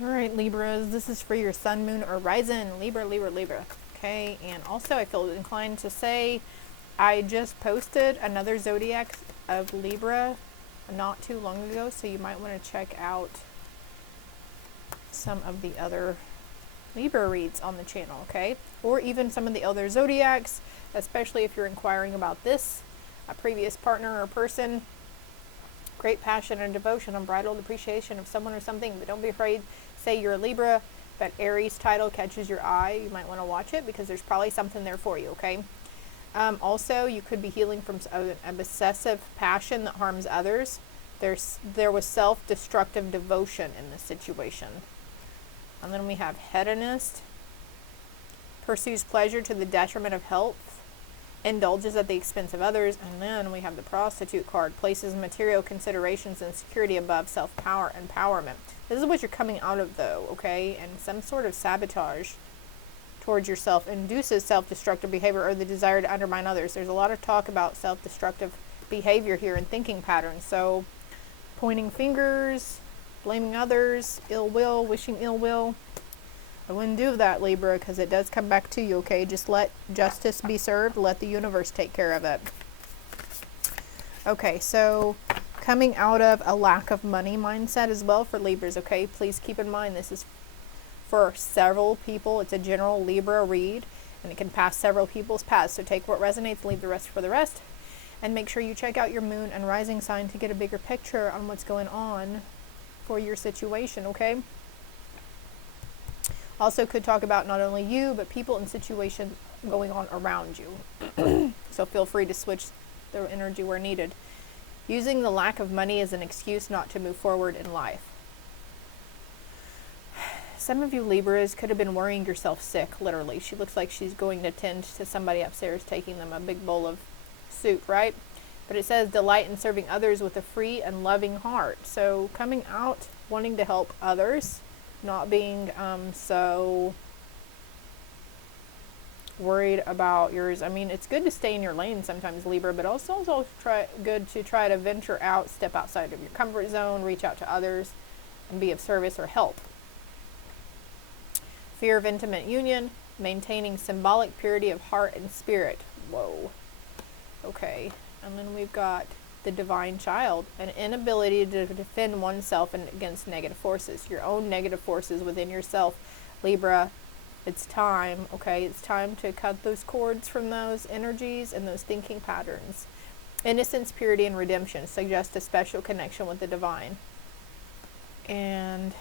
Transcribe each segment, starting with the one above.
All right, Libras, this is for your sun, moon, or rising. Libra, Libra, Libra. Okay, and also I feel inclined to say I just posted another zodiac of Libra not too long ago, so you might want to check out some of the other Libra reads on the channel, okay? Or even some of the other zodiacs, especially if you're inquiring about this, a previous partner or person. Great passion and devotion, unbridled appreciation of someone or something, but don't be afraid. Say you're a Libra, but Aries title catches your eye. You might want to watch it because there's probably something there for you, okay? Also, you could be healing from an obsessive passion that harms others. There was self-destructive devotion in this situation. And then we have hedonist, pursues pleasure to the detriment of health, indulges at the expense of others. And then we have the prostitute card, places material considerations and security above self-power, empowerment. This is what you're coming out of though, okay? And some sort of sabotage towards yourself induces self-destructive behavior or the desire to undermine others. There's a lot of talk about self-destructive behavior here and thinking patterns. So pointing fingers, blaming others, ill will, wishing ill will. I wouldn't do that, Libra, because it does come back to you, okay? Just let justice be served. Let the universe take care of it. Okay, so coming out of a lack of money mindset as well for Libras, okay? Please keep in mind this is for several people. It's a general Libra read, and it can pass several people's paths. So take what resonates, leave the rest for the rest. And make sure you check out your moon and rising sign to get a bigger picture on what's going on for your situation, okay? Also could talk about not only you, but people and situations going on around you. So feel free to switch the energy where needed. Using the lack of money as an excuse not to move forward in life. Some of you Libras could have been worrying yourself sick, literally. She looks like she's going to tend to somebody upstairs taking them a big bowl of soup, right? But it says delight in serving others with a free and loving heart. So coming out wanting to help others, not being so worried about yours. I mean, it's good to stay in your lane sometimes, Libra, but also good to try to venture out, step outside of your comfort zone, reach out to others, and be of service or help. Fear of intimate union, maintaining symbolic purity of heart and spirit. Whoa. Okay. And then we've got the divine child, an inability to defend oneself against negative forces, your own negative forces within yourself. Libra, it's time, okay? It's time to cut those cords from those energies and those thinking patterns. Innocence, purity, and redemption suggest a special connection with the divine. And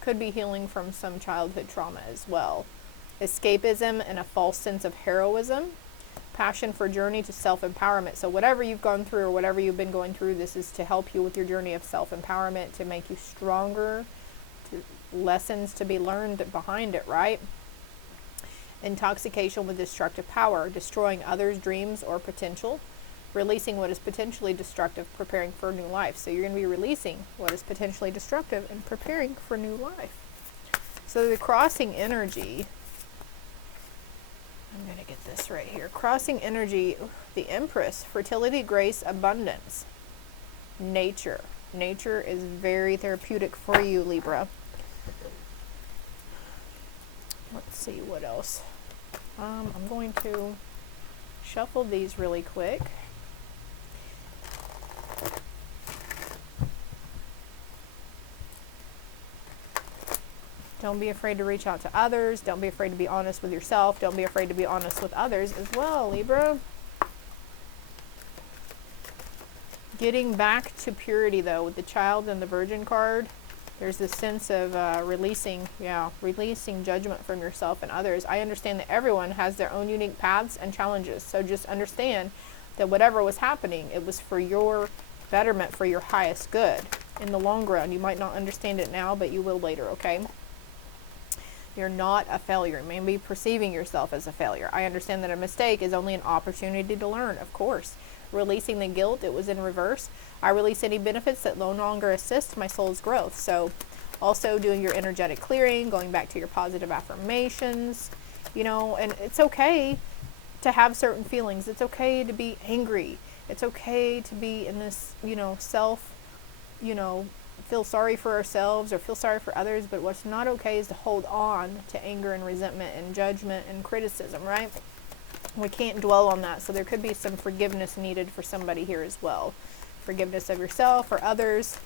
could be healing from some childhood trauma as well. Escapism and a false sense of heroism. Passion for journey to self-empowerment. So whatever you've gone through or whatever you've been going through, this is to help you with your journey of self-empowerment, to make you stronger, lessons to be learned behind it, right? Intoxication with destructive power, destroying others' dreams or potential, releasing what is potentially destructive, preparing for a new life. So you're going to be releasing what is potentially destructive and preparing for new life. So the crossing energy, I'm going to get this right here. Crossing energy, the Empress, fertility, grace, abundance, nature. Nature is very therapeutic for you, Libra. Let's see what else. I'm going to shuffle these really quick. Don't be afraid to reach out to others. Don't be afraid to be honest with yourself. Don't be afraid to be honest with others as well, Libra. Getting back to purity, though, with the child and the Virgin card, there's this sense of releasing judgment from yourself and others. I understand that everyone has their own unique paths and challenges. So just understand that whatever was happening, it was for your betterment, for your highest good in the long run. You might not understand it now, but you will later, okay? You're not a failure. You may be perceiving yourself as a failure. I understand that a mistake is only an opportunity to learn, of course. Releasing the guilt, it was in reverse. I release any benefits that no longer assist my soul's growth. So also doing your energetic clearing, going back to your positive affirmations, you know, and it's okay to have certain feelings. It's okay to be angry. It's okay to be in this, you know, self, you know, feel sorry for ourselves or feel sorry for others, but what's not okay is to hold on to anger and resentment and judgment and criticism, right? We can't dwell on that. So there could be some forgiveness needed for somebody here as well. Forgiveness of yourself or others.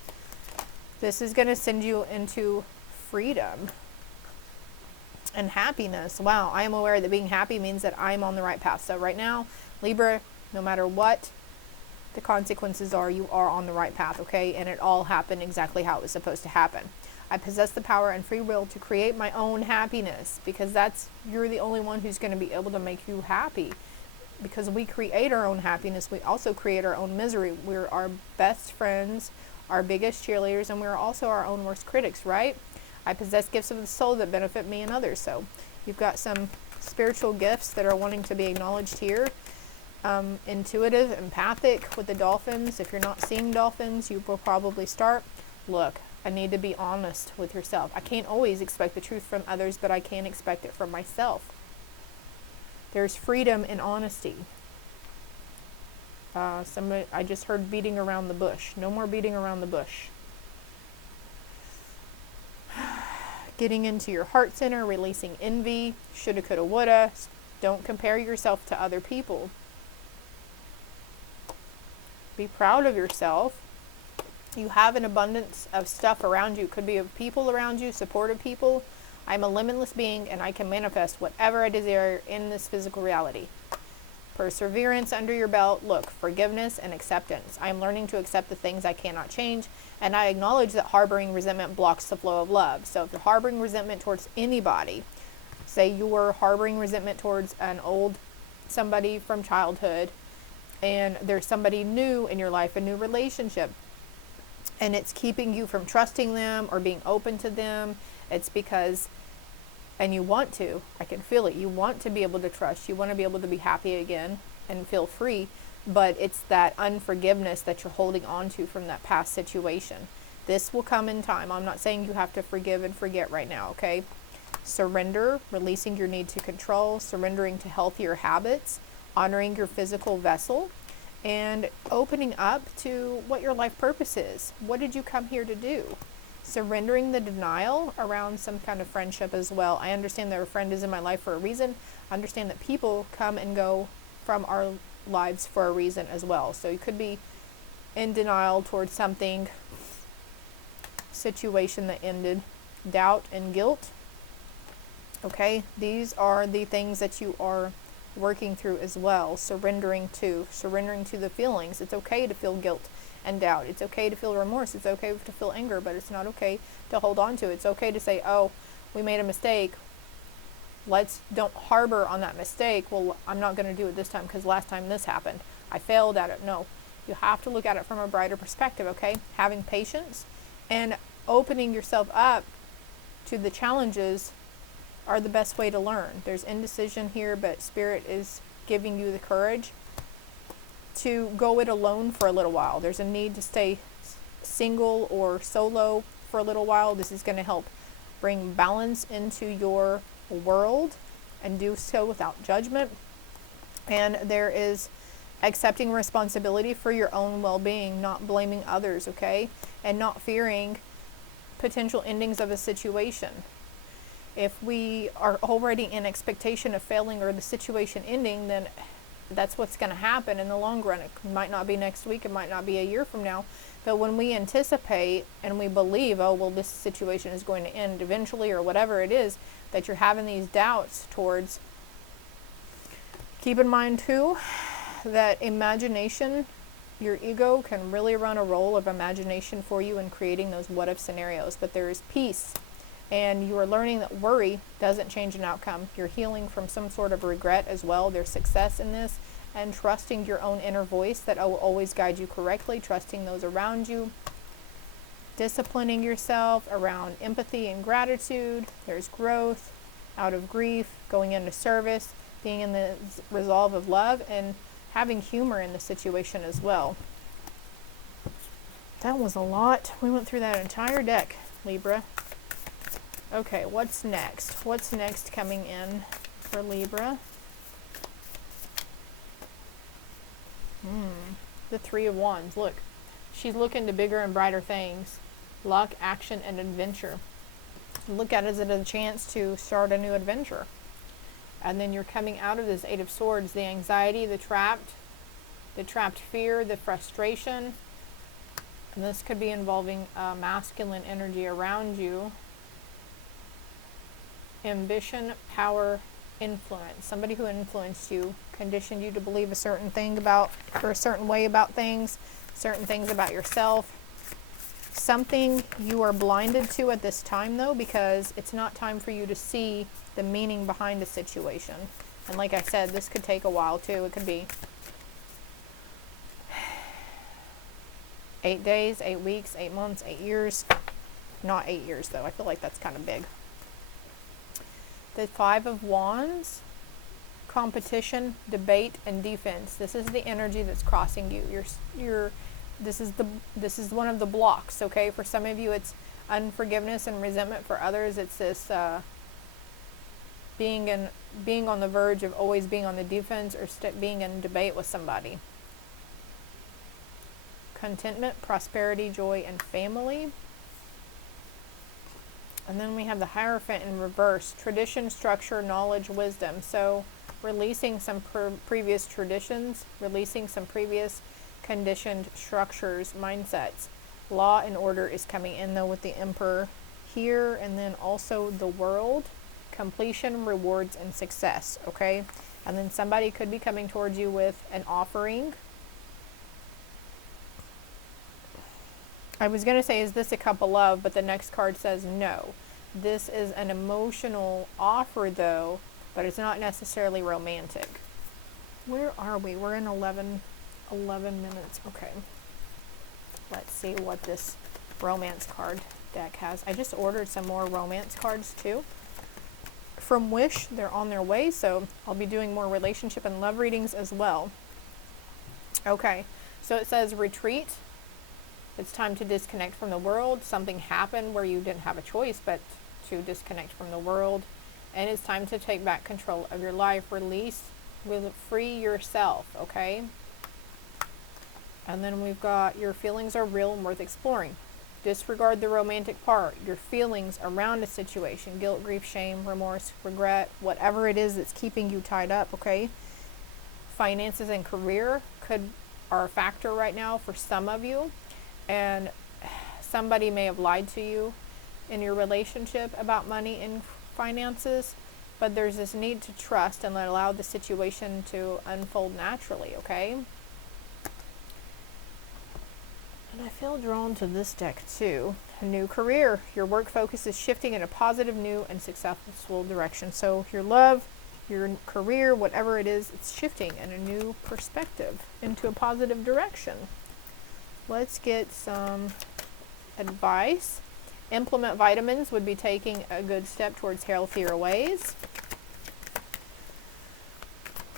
This is going to send you into freedom and happiness. Wow, I am aware that being happy means that I'm on the right path. So right now, Libra, no matter what the consequences are, you are on the right path, okay? And it all happened exactly how it was supposed to happen. I possess the power and free will to create my own happiness, because you're the only one who's going to be able to make you happy. Because we create our own happiness, we also create our own misery. We're our best friends, our biggest cheerleaders, and we're also our own worst critics, right? I possess gifts of the soul that benefit me and others. So you've got some spiritual gifts that are wanting to be acknowledged here. Intuitive, empathic with the dolphins. If you're not seeing dolphins, you will probably start. Look, I need to be honest with yourself. I can't always expect the truth from others, but I can expect it from myself. There's freedom in honesty. I just heard beating around the bush. No more beating around the bush. Getting into your heart center, releasing envy, shoulda, coulda, woulda. Don't compare yourself to other people. Be proud of yourself. You have an abundance of stuff around you. Could be of people around you, supportive people. I'm a limitless being and I can manifest whatever I desire in this physical reality. Perseverance under your belt. Look, forgiveness and acceptance. I am learning to accept the things I cannot change, and I acknowledge that harboring resentment blocks the flow of love. So if you're harboring resentment towards anybody, say you were harboring resentment towards somebody from childhood, and there's somebody new in your life, a new relationship, and it's keeping you from trusting them or being open to them, it's because, and you want to, I can feel it, you want to be able to trust, you want to be able to be happy again and feel free, but it's that unforgiveness that you're holding on to from that past situation. This will come in time. I'm not saying you have to forgive and forget right now, okay? Surrender, releasing your need to control, surrendering to healthier habits, honoring your physical vessel, and opening up to what your life purpose is. What did you come here to do? Surrendering the denial around some kind of friendship as well. I understand that a friend is in my life for a reason. I understand that people come and go from our lives for a reason as well. So you could be in denial towards something, situation that ended, doubt and guilt. Okay, these are the things that you are working through as well. Surrendering to the feelings. It's okay to feel guilt and doubt. It's okay to feel remorse. It's okay to feel anger, but it's not okay to hold on to it. It's okay to say, oh, we made a mistake. Don't harbor on that mistake. Well, I'm not going to do it this time because last time this happened. I failed at it. No, you have to look at it from a brighter perspective, okay? Having patience and opening yourself up to the challenges are the best way to learn. There's indecision here, but Spirit is giving you the courage to go it alone for a little while. There's a need to stay single or solo for a little while. This is going to help bring balance into your world and do so without judgment. And there is accepting responsibility for your own well-being, not blaming others, okay? And not fearing potential endings of a situation. If we are already in expectation of failing or the situation ending, then that's what's going to happen in the long run. It might not be next week, it might not be a year from now, but when we anticipate and we believe, oh, well, this situation is going to end eventually or whatever it is that you're having these doubts towards, keep in mind too that imagination, your ego can really run a role of imagination for you in creating those what-if scenarios, but there is peace. And you are learning that worry doesn't change an outcome. You're healing from some sort of regret as well. There's success in this, and trusting your own inner voice that will always guide you correctly, trusting those around you, disciplining yourself around empathy and gratitude. There's growth out of grief, going into service, being in the resolve of love, and having humor in the situation as well. That was a lot. We went through that entire deck, Libra. Okay, what's next? What's next coming in for Libra? The Three of Wands. Look, she's looking to bigger and brighter things. luck, action, and adventure. Look at it as a chance to start a new adventure. And then you're coming out of this Eight of Swords, the anxiety, the trapped fear, the frustration. And this could be involving masculine energy around you. Ambition, power, influence. Somebody who influenced you, conditioned you to believe a certain thing about, or a certain way about things, certain things about yourself. Something you are blinded to at this time, though, because it's not time for you to see the meaning behind the situation. And like I said, this could take a while too. It could be 8 days, 8 weeks, 8 months, 8 years. Not 8 years, though. I feel like that's kind of big. The Five of Wands, competition, debate, and defense. This is the energy that's crossing you. This is one of the blocks, okay? For some of you, it's unforgiveness and resentment. For others, it's this being on the verge of always being on the defense, or being in debate with somebody. Contentment, prosperity, joy, and family. And then we have the Hierophant in reverse. Tradition, structure, knowledge, wisdom. So releasing some previous traditions, releasing some previous conditioned structures, mindsets. Law and order is coming in, though, with the Emperor here. And then also the World. Completion, rewards, and success. Okay? And then somebody could be coming towards you with an offering. I was going to say, is this a cup of love? But the next card says no. This is an emotional offer, though, but it's not necessarily romantic. Where are we? We're in 11 minutes. Okay. Let's see what this romance card deck has. I just ordered some more romance cards, too. From Wish, they're on their way, so I'll be doing more relationship and love readings as well. Okay. So it says retreat. It's time to disconnect from the world. Something happened where you didn't have a choice but to disconnect from the world. And it's time to take back control of your life. Release, free yourself, okay? And then we've got your feelings are real and worth exploring. Disregard the romantic part. Your feelings around a situation. Guilt, grief, shame, remorse, regret, whatever it is that's keeping you tied up, okay? Finances and career are a factor right now for some of you. And somebody may have lied to you in your relationship about money and finances, but there's this need to trust and allow the situation to unfold naturally, okay? And I feel drawn to this deck too. A new career. Your work focus is shifting in a positive, new, and successful direction. So your love, your career, whatever it is, it's shifting in a new perspective into a positive direction. Let's get some advice. Implement vitamins would be taking a good step towards healthier ways.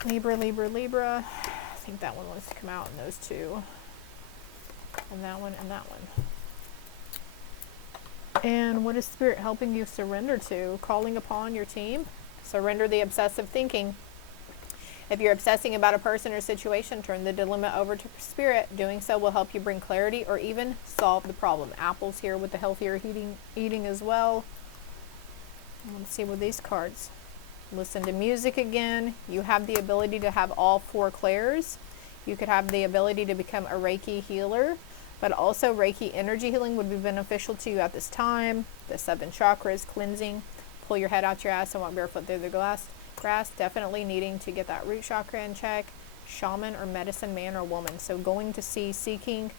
Libra, Libra, Libra. I think that one wants to come out in those two. And that one and that one. And what is Spirit helping you surrender to? Calling upon your team. Surrender the obsessive thinking. If you're obsessing about a person or situation, turn the dilemma over to Spirit. Doing so will help you bring clarity or even solve the problem. Apples here with the healthier eating as well. Let's see with these cards. Listen to music again. You have the ability to have all 4 clairs. You could have the ability to become a Reiki healer, but also Reiki energy healing would be beneficial to you at this time. The 7 chakras, cleansing. Pull your head out your ass and walk barefoot through the grass. Definitely needing to get that root chakra in check. Shaman or medicine man or woman. So going to seeking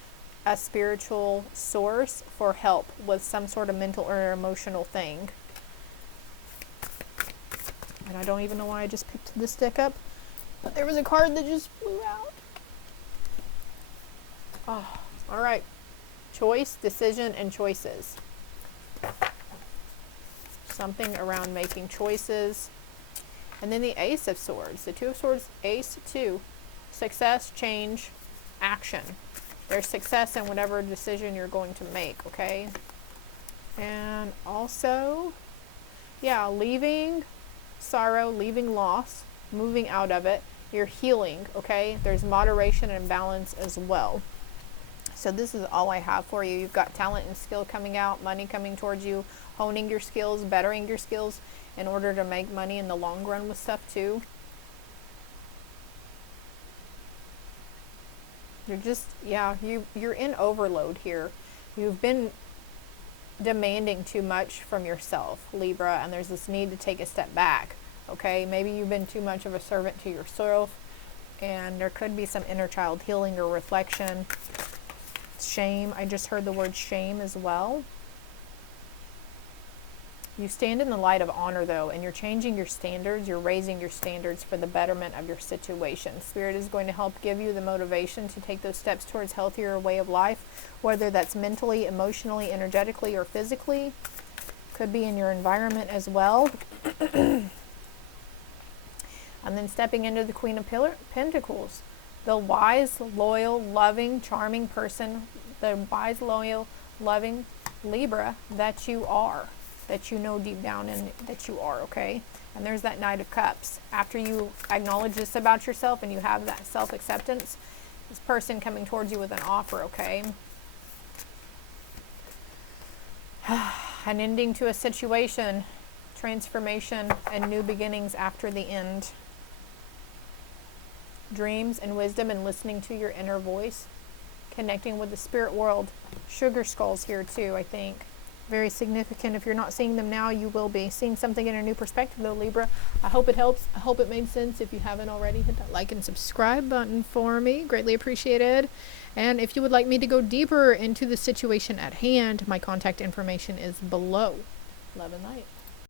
a spiritual source for help with some sort of mental or emotional thing. And I don't even know why I just picked this deck up, but there was a card that just flew out. Oh, all right. Choice, decision, and choices. Something around making choices. And then the Ace of Swords. The Two of Swords, Ace, 2. Success, change, action. There's success in whatever decision you're going to make, okay? And also, yeah, leaving sorrow, leaving loss, moving out of it. You're healing, okay? There's moderation and balance as well. So this is all I have for you. You've got talent and skill coming out, money coming towards you, honing your skills, bettering your skills in order to make money in the long run with stuff too. You're just, yeah, you're in overload here. You've been demanding too much from yourself, Libra, and there's this need to take a step back. Okay, maybe you've been too much of a servant to yourself, and there could be some inner child healing or reflection. Shame, I just heard the word shame as well. You stand in the light of honor though, and you're changing your standards, you're raising your standards for the betterment of your situation. Spirit is going to help give you the motivation to take those steps towards healthier way of life, whether that's mentally, emotionally, energetically, or physically. Could be in your environment as well. And then stepping into the Queen of Pentacles, the wise, loyal, loving, charming person, the wise, loyal, loving Libra that you are, that you know deep down in that you are, okay? And there's that Knight of Cups. After you acknowledge this about yourself and you have that self-acceptance, this person coming towards you with an offer, okay? An ending to a situation, transformation, and new beginnings after the end. Dreams and wisdom and listening to your inner voice. Connecting with the spirit world. Sugar skulls here too, I think. Very significant. If you're not seeing them now, you will be seeing something in a new perspective though, Libra. I hope it helps. I hope it made sense. If you haven't already, hit that like and subscribe button for me. Greatly appreciated. And if you would like me to go deeper into the situation at hand, my contact information is below. Love and light.